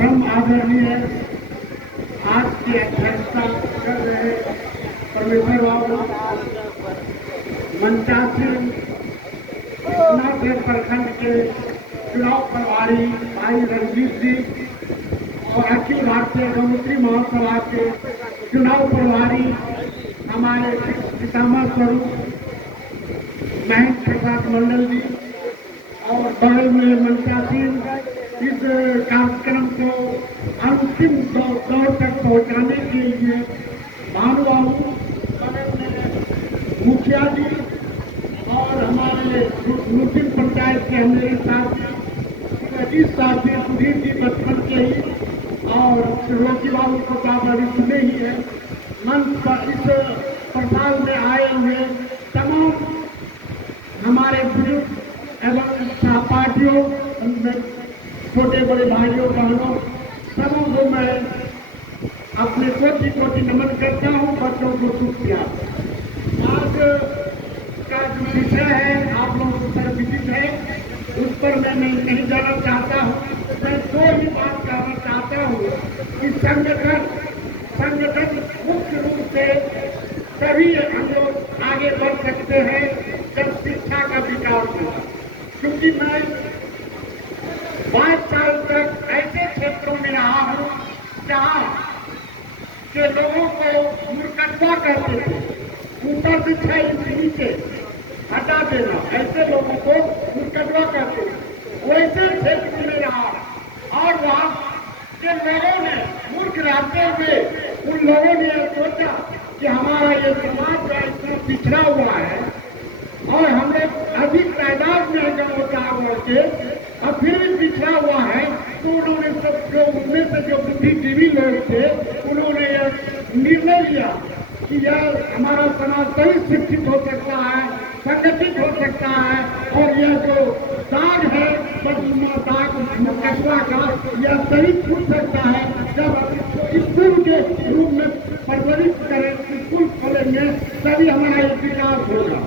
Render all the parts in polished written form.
परम आदरणीय आज की अध्यक्षता कर रहे परमेश्वर बाबू, मंचासी नाथ प्रखंड के चुनाव प्रभारी भाई रणजीत जी और अखिल भारतीय गौमूत्री महासभा के चुनाव प्रभारी हमारे पितामह स्वरूप महेंद्र प्रसाद मंडल जी और बगल में मंचासीन इस कार्यक्रम को अंतिम दौर तक पहुंचाने के लिए भानु बाबू, बगल में मुखिया जी और हमारे मुस्लिम पंचायत के हमारे साथी अजीत साहब जी, सुधीर जी बचपन के ही और त्रिलोकी बाबू को अभी सुने ही है। मंच पर इस प्रसाद में आए हुए तमाम हमारे बुजुर्ग एवं सहपाठियों, छोटे बड़े भाइयों बहनों, सबों को मैं अपने कोटि कोटि नमन करता हूँ। बच्चों को शुक्रिया। आज का जो विषय है आप लोगों को सर्वविदित है, उस पर मैं नहीं जाना चाहता हूँ। मैं दो ही बात कहना चाहता हूँ कि संगठन मुख्य रूप से तभी हम लोग आगे बढ़ सकते हैं जब शिक्षा का विकास हो। क्योंकि मैं 5 साल तक ऐसे क्षेत्रों में रहा हूँ जहाँ के लोगों को मूर्खता करते थे, ऊपर से 6 इंच नीचे हटा देना, ऐसे लोगों को मूर्खता करते थे। वैसे क्षेत्र में रहा और वहाँ के लोगों ने मूर्ख रहते हुए उन लोगों ने यह सोचा कि हमारा ये समाज जो इतना पिछड़ा हुआ है और हम लोग अधिक तादाद में गाँव के और फिर भी पिछड़ा हुआ है, तो उन्होंने सब जो उनमें से जो बुद्धिजीवी लोग थे उन्होंने यह निर्णय लिया कि यह हमारा समाज सही शिक्षित हो सकता है, संगठित हो सकता है और यह जो दाग है बदनुमा दाग कचरा का, यह सही छूट सकता है जब स्कूल के रूप में परवरिश करें, स्कूल खोलेंगे तभी हमारा विकास होगा।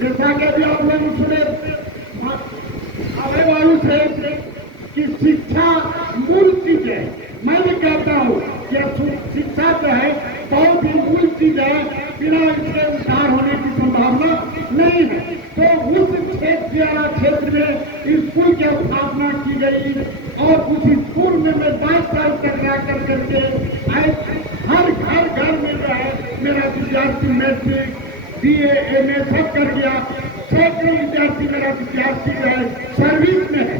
जैसा कि अभी आप लोग सुने आने वालों से कि शिक्षा मूल चीज है। मैं भी कहता हूँ कि शिक्षा जो है बहुत ही मूल चीज है, बिना इसके उद्धार होने की संभावना नहीं है। तो उस क्षेत्र में स्कूल की स्थापना की गई और उस स्कूल में मैं 22 साल तक रह करके हर घर में जो है मेरा विद्यार्थी मैट्रिक BA MA सब कर गया। सैकड़ों विद्यार्थी मेरा विद्यार्थी जो है सर्विस में है।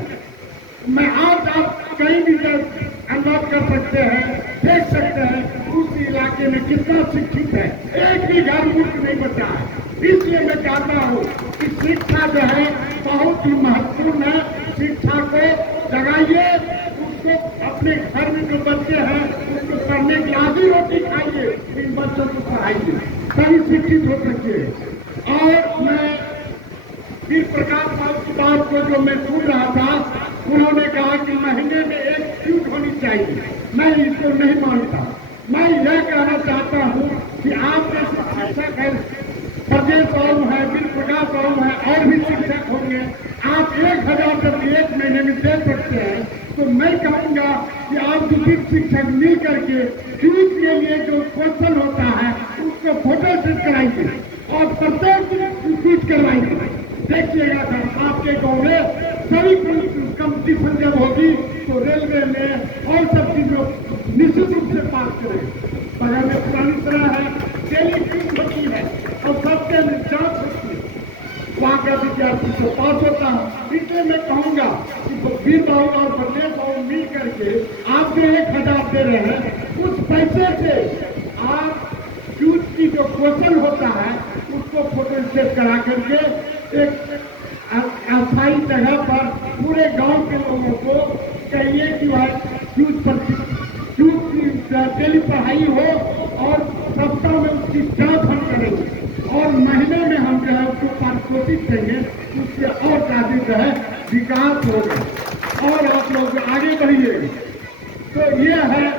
मैं आज आप कहीं भी अनुभव कर सकते हैं, देख सकते हैं उस इलाके में कितना शिक्षित है, एक भी घर मूर्ख नहीं बचा है। इसलिए मैं कहता हूँ कि शिक्षा जो है बहुत ही महत्वपूर्ण है। शिक्षा को जगाइए, उसको अपने घर में जो बच्चे हैं उनको पढ़ने की आधी रोटी खाइए, इन बच्चों को पढ़ाइए, तभी शिक्षित हो सके। और मैं वीर प्रकाश साहब की बात को जो मैं सुन रहा था, उन्होंने कहा कि महीने में एक ट्यूट होनी चाहिए। मैं इसको नहीं मानता। मैं यह कहना चाहता हूँ कि आप जैसे शिक्षक है, प्रदेश बाबू है, वीर प्रकाश बाबू है और भी शिक्षक होंगे, आप 1000 तक एक महीने में दे सकते हैं। तो मैं कहूँगा कि आप दूसरे शिक्षक मिल करके ट्यूट के लिए जो क्वेश्चन होता है उसको फोटो सेट कराएंगे और प्रत्येक ट्यूट करवाएंगे। देखिएगा सर, आपके गाँव में सभी कंपटीशन जब होगी तो रेलवे में और सब चीजों निश्चित रूप से पास करें। बगल में पुरानी तरह है, डेली ट्यूट होती है और सबके जांच होती है, वहाँ का विद्यार्थी को पास होता है। इसलिए मैं कहूँगा कि वीर बाबू और बलदेव बाबू मिल करके आप जो 1000 दे रहे हैं, उस पैसे से आप ट्यूट की जो क्वेश्चन होता है उसको फोटो स्टेट करा करके एक अस्थायी जगह पर पूरे गांव के लोगों को कहिए कि वह ट्यूट की डेली पढ़ाई हो और सप्ताह में उसकी जांच हम करेंगे और महीने में हम जो है उसको पारितोषिक देंगे, उससे और ज्यादा जो है विकास होगा और आप लोग आगे बढ़िए। तो ये है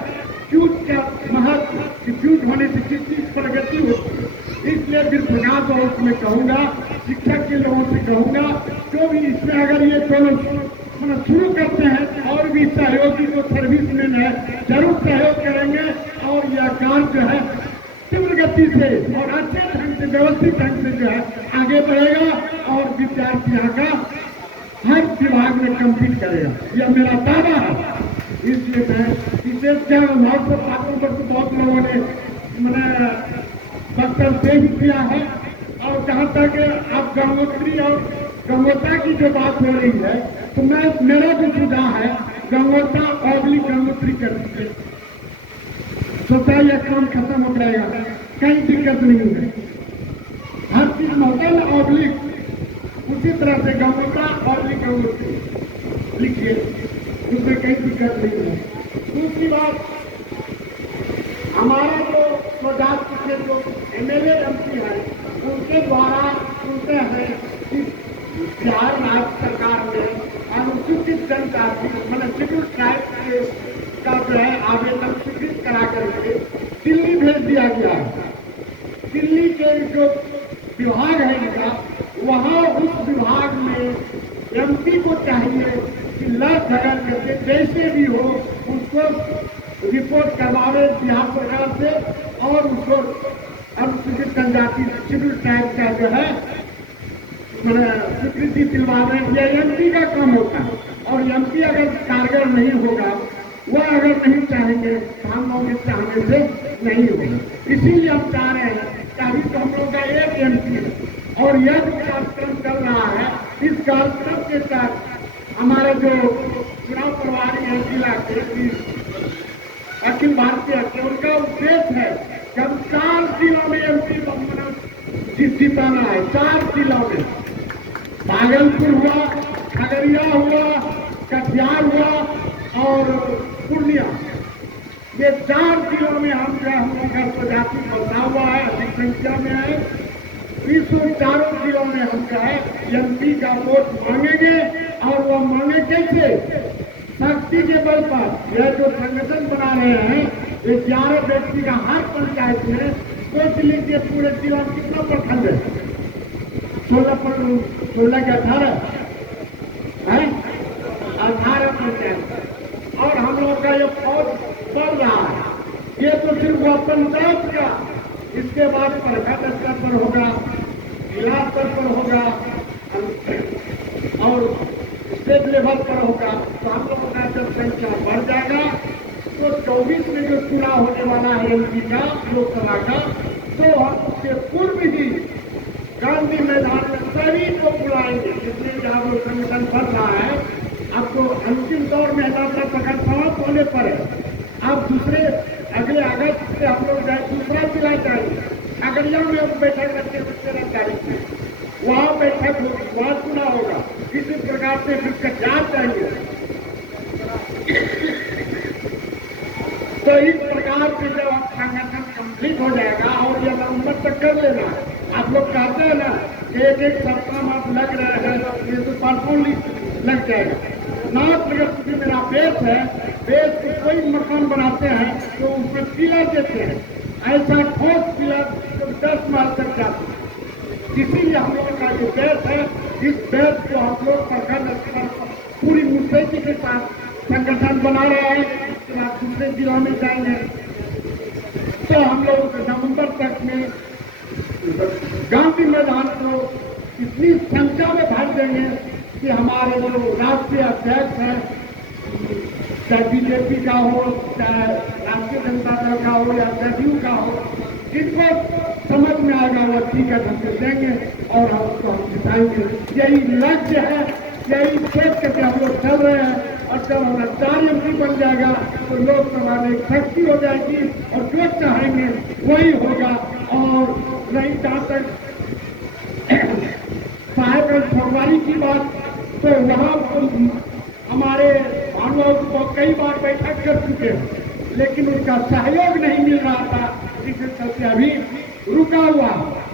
ट्यूट का महत्व कि ट्यूट होने से किस चीज प्रगति होती है। इसलिए वीर प्रकाश और उसमें कहूँगा, शिक्षक के लोगों से कहूँगा, जो भी इसमें अगर ये दोनों शुरू करते हैं और भी अपनी सहयोगी को सर्विस में जरूर सहयोग करेंगे और यह काम जो है तीव्र गति से और अच्छे ढंग से व्यवस्थित ढंग से जो है आगे बढ़ेगा और विद्यार्थी यहाँ का हर विभाग में कंप्लीट करेगा, यह मेरा दावा है। इसलिए मैं विशेष क्या व्हाट्सएप बातों पर तो बहुत लोगों ने मैंने वक्तव्य दे भी किया है। और जहाँ तक अब गंगोत्री और गंगोत्रा की जो बात हो रही है तो मेरा जो सुझाव है गंगोत्रा ऑब्लिक गंगोत्री कर दीजिए, सोचा यह काम खत्म हो जाएगा, कहीं दिक्कत नहीं है। हर चीज में होता है ना ऑब्लिक, उसी तरह से गंगोत्रा ऑब्लिक गंगोत्री लिखिए, उसमें कहीं दिक्कत नहीं है। दूसरी बात, हमारा जो स्वजात के जो एमएलए एमपी है उनके द्वारा सुनते हैं कि बिहार राज्य सरकार ने अनुसूचित जनजाति मतलब शेड्यूल ट्राइब का जो है आवेदन स्वीकृत करा करके दिल्ली भेज दिया गया है। दिल्ली के जो विभाग है इनका, वहाँ उस विभाग में एमपी को चाहिए कि लड़ झगड़ करके जैसे भी हो उसको रिपोर्ट करवावे बिहार सरकार से और उसको अनुसूचित जनजाति शेड्यूल ट्राइब का जो है स्वीकृति दिलवावे। यह एमपी का काम होता है और एमपी अगर कारगर नहीं होगा, वह अगर नहीं चाहेंगे तो हम लोग इस चाहने से नहीं होगा। इसीलिए हम चाह रहे हैं कि अभी तो हम लोग का एक एमपी है और यह जो कार्यक्रम चल रहा है, इस कार्यक्रम के साथ हमारे जो चुनाव प्रभारी है जिला के अखिल भारतीय के, उनका उद्देश्य है कि हम 4 जिलों में एमपी जिताना है। 4 जिलों में, भागलपुर हुआ, खगड़िया हुआ, कटिहार हुआ और पूर्णिया, ये 4 जिलों में हम लोगों का स्वजाति बदला हुआ है, अधिक संख्या में है। इस 4 जिलों में हम जो है एमपी का वोट मांगेंगे और वह मांगे कैसे? शक्ति के बल पर। यह जो संगठन बना रहे हैं, ये 11 व्यक्ति का हर पंचायत में, सोच लीजिए पूरे जिला में कितना प्रखंड है, 16 के 18 है, 18 पंचायत। और हम लोग का ये फौज बढ़ रहा है। ये तो सिर्फ हुआ पंचायत का, इसके बाद प्रखंड स्तर पर होगा, जिला स्तर पर होगा और स्टेट लेवल पर होगा। तो हम लोगों का जब संख्या बढ़ जाएगा तो 24 में जो चुनाव होने वाला है एमपी का, लोकसभा का, तो हम उसके पूर्व ही गांधी मैदान में सभी को बुलाएंगे। इसलिए जहाँ वो संगठन बढ़ रहा है, अब तो अंतिम दौर में अपना प्रखंड समाप्त होने पर है। अब दूसरे अगले अगस्त से हम लोग दूसरा जिला जाएंगे, खगड़िया में हम बैठक रखते 13 तारीख में, वहाँ बैठक होगी, वहाँ चुनाव होगा। इसी प्रकार से फिर कटिहार जाएंगे। तो इस प्रकार से जब आप संगठन कंप्लीट हो जाएगा और यह नवंबर तक कर लेना, आप लोग कहते हैं ना कि एक सप्ताह में आप लग रहे हैं, ये तो परसों लग जाएगा। 9 अगस्त की मेरा बेस है, बेस को कोई मकान बनाते हैं तो उसमें पिलर देते हैं, ऐसा ठोस पिलर तो 10 माह तक जाते हैं। इसीलिए हम लोगों का जो बेस है, इस बेस को हम लोग प्रखंड स्तर पर पूरी मुस्तैदी के साथ संगठन बना रहे हैं। उसके बाद दूसरे जिलों में जाएंगे तो हम लोग नवंबर तक में गांधी मैदान को इतनी संख्या में भर देंगे कि हमारे जो राष्ट्रीय अध्यक्ष हैं, चाहे बीजेपी का हो, चाहे राष्ट्रीय जनता दल का हो या जदयू का हो, जिनको समझ में आएगा वो ठीक है हम देंगे और हम उसको हम जिताएंगे। यही लक्ष्य है, यही सोच करके हम लोग चल रहे हैं। और जब हमारा 4 एमपी बन जाएगा तो लोकसभा में शक्ति हो जाएगी और जो चाहेंगे वही होगा। और नहीं जहाँ तक साहेबगंज फरवरी की बात, तो वहाँ हमारे भानुभाव को कई बार बैठक कर चुके हैं, लेकिन उनका सहयोग नहीं मिल रहा था, जिसके चलते अभी रुका हुआ।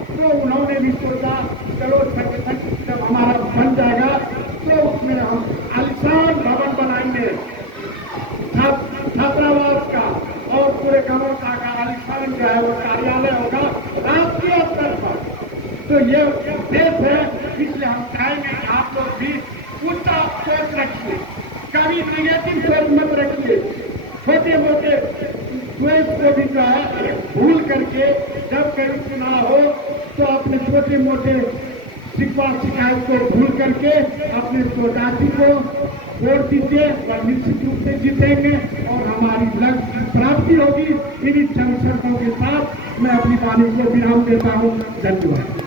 तो उन्होंने भी सोचा चलो संगठन जब हमारा बन जाएगा तो उसमें हम आलिशान भवन बनाएंगे, छात्रावास का और पूरे गवर्नमेंट का आलिशान जो है वो कार्यालय होगा राष्ट्रीय स्तर पर। तो ये देश है, इसलिए हम चाहेंगे कि आप लोग भी ऊंचा सोच रखिए। कभी हमारी निगेटिव सोच मत रखिए। छोटे मोटे द्वेष को भी जो है भूल करके जब कहीं चुनाव हो तो अपने छोटे मोटे शिकवा शिकायत को भूल करके अपने स्वजाति को वोट दीजिए और निश्चित रूप से जीतेंगे और हमारी लक्ष्य की प्राप्ति होगी। इन्हीं चंद शर्तों के साथ मैं अपनी वाणी को विराम देता हूँ। धन्यवाद।